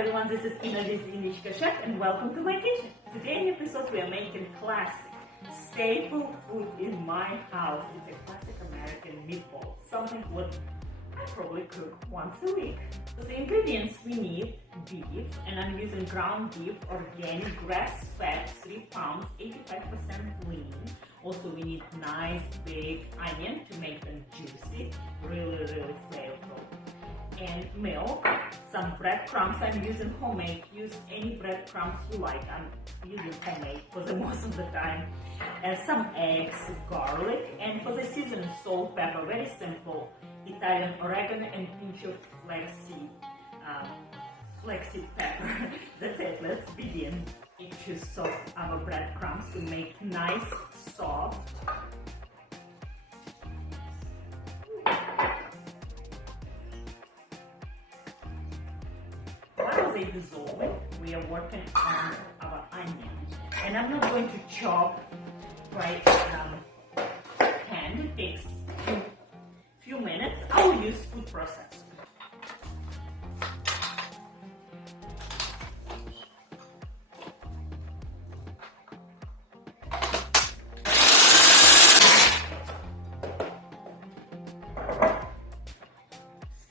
everyone, this is Innichka chef and welcome to my kitchen. Today in the episode we are making classic, staple food in my house. It's a classic American meatball, something what I probably cook once a week. So the ingredients we need: beef, and I'm using ground beef, organic, grass-fed, 3 pounds, 85% lean. Also we need nice big onion to make them juicy, really flavorful. And milk, some breadcrumbs. I'm using homemade. Use any breadcrumbs you like. I'm using homemade for the most of the time. Some eggs, garlic, and for the seasoning, salt, pepper. Very simple. Italian oregano and pinch of flaxseed pepper. That's it. Let's begin. We choose our breadcrumbs to make nice, soft. While they dissolve it, we are working on our onions. And I'm not going to chop right hand. It takes a few minutes. I will use food processor.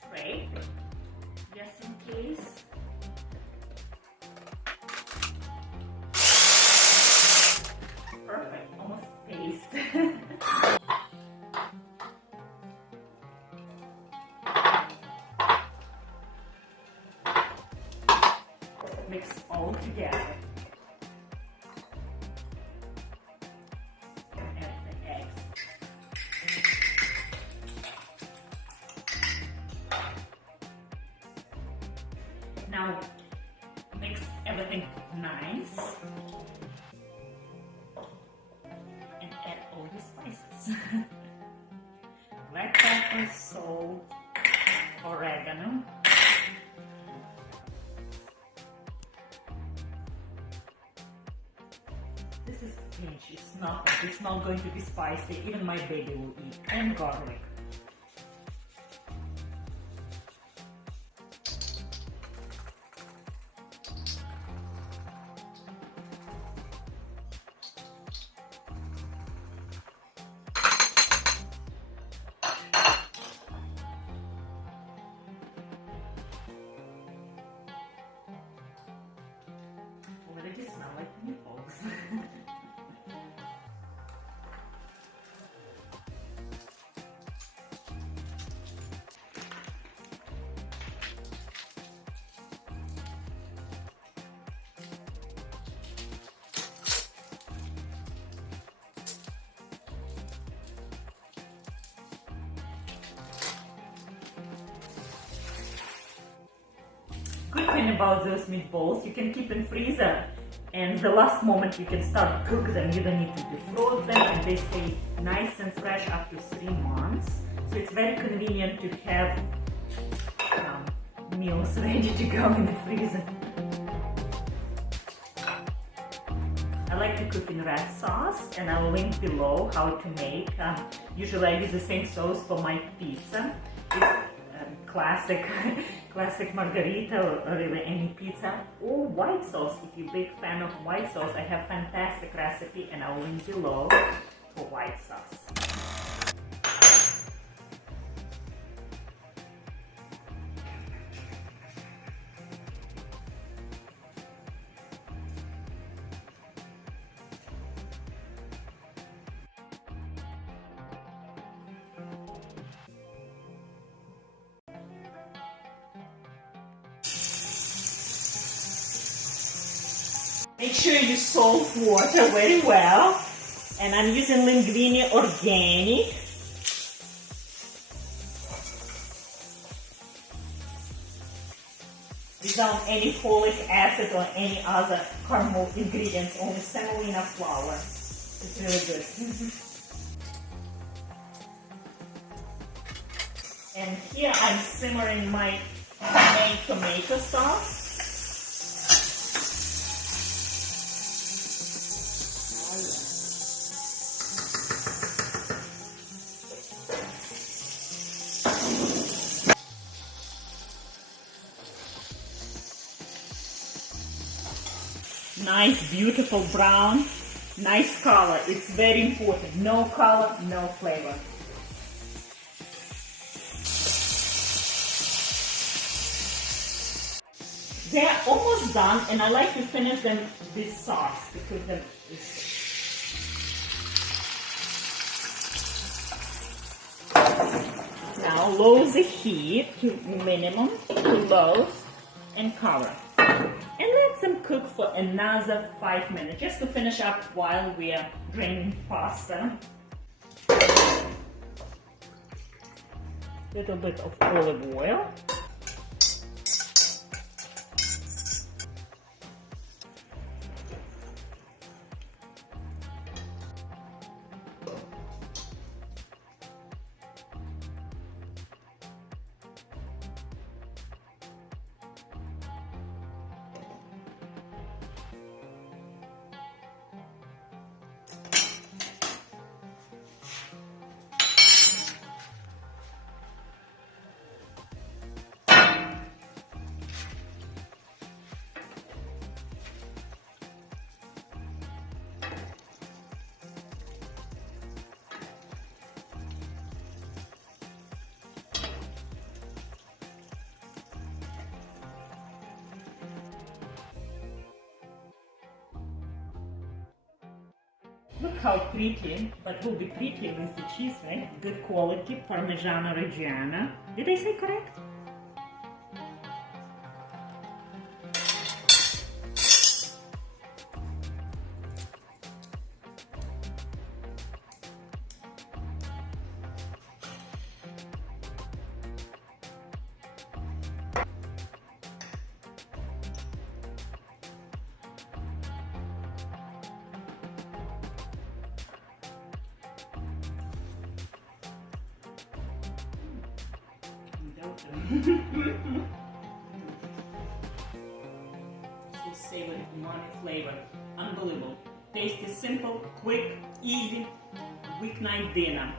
Spray, just in case. Perfect, almost paste. Mix all together. Add the eggs. Now mix everything nice. And add all the spices. Black pepper, salt, oregano. This is pinch, it's not going to be spicy, even my baby will eat. And garlic. Already smell like meatballs. Good thing about those meatballs, you can keep in freezer, and the last moment you can start cook them. You don't need to defrost them, and they stay nice and fresh up to 3 months. So it's very convenient to have meals ready to go in the freezer. I like to cook in red sauce, and I'll link below how to make. Usually I use the same sauce for my pizza. It's classic margarita or really any pizza, or white sauce. If you're a big fan of white sauce, I have fantastic recipe and I'll link below for white sauce. Make sure you salt water very well, and I'm using linguine organic. Without any folic acid or any other caramel ingredients, only semolina flour. It's really good. And here I'm simmering my homemade tomato sauce. Nice, beautiful brown. Nice color. It's very important. No color, no flavor. They're almost done, and I like to finish them with sauce because then it's... Now lower the heat to minimum, to low, and cover. And let them cook for another 5 minutes, just to finish up while we are draining pasta. Little bit of olive oil. Look how pretty, but will be pretty with the cheese, right? Good quality Parmigiano Reggiano. Did I say correct? So savory, umami flavor, unbelievable. Tasty, simple, quick, easy weeknight dinner.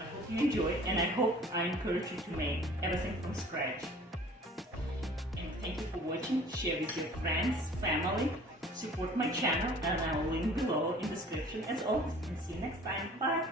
I hope you enjoy, and I hope I encourage you to make everything from scratch. And thank you for watching. Share with your friends, family, support my channel, and I will link below in the description as always. And see you next time. Bye.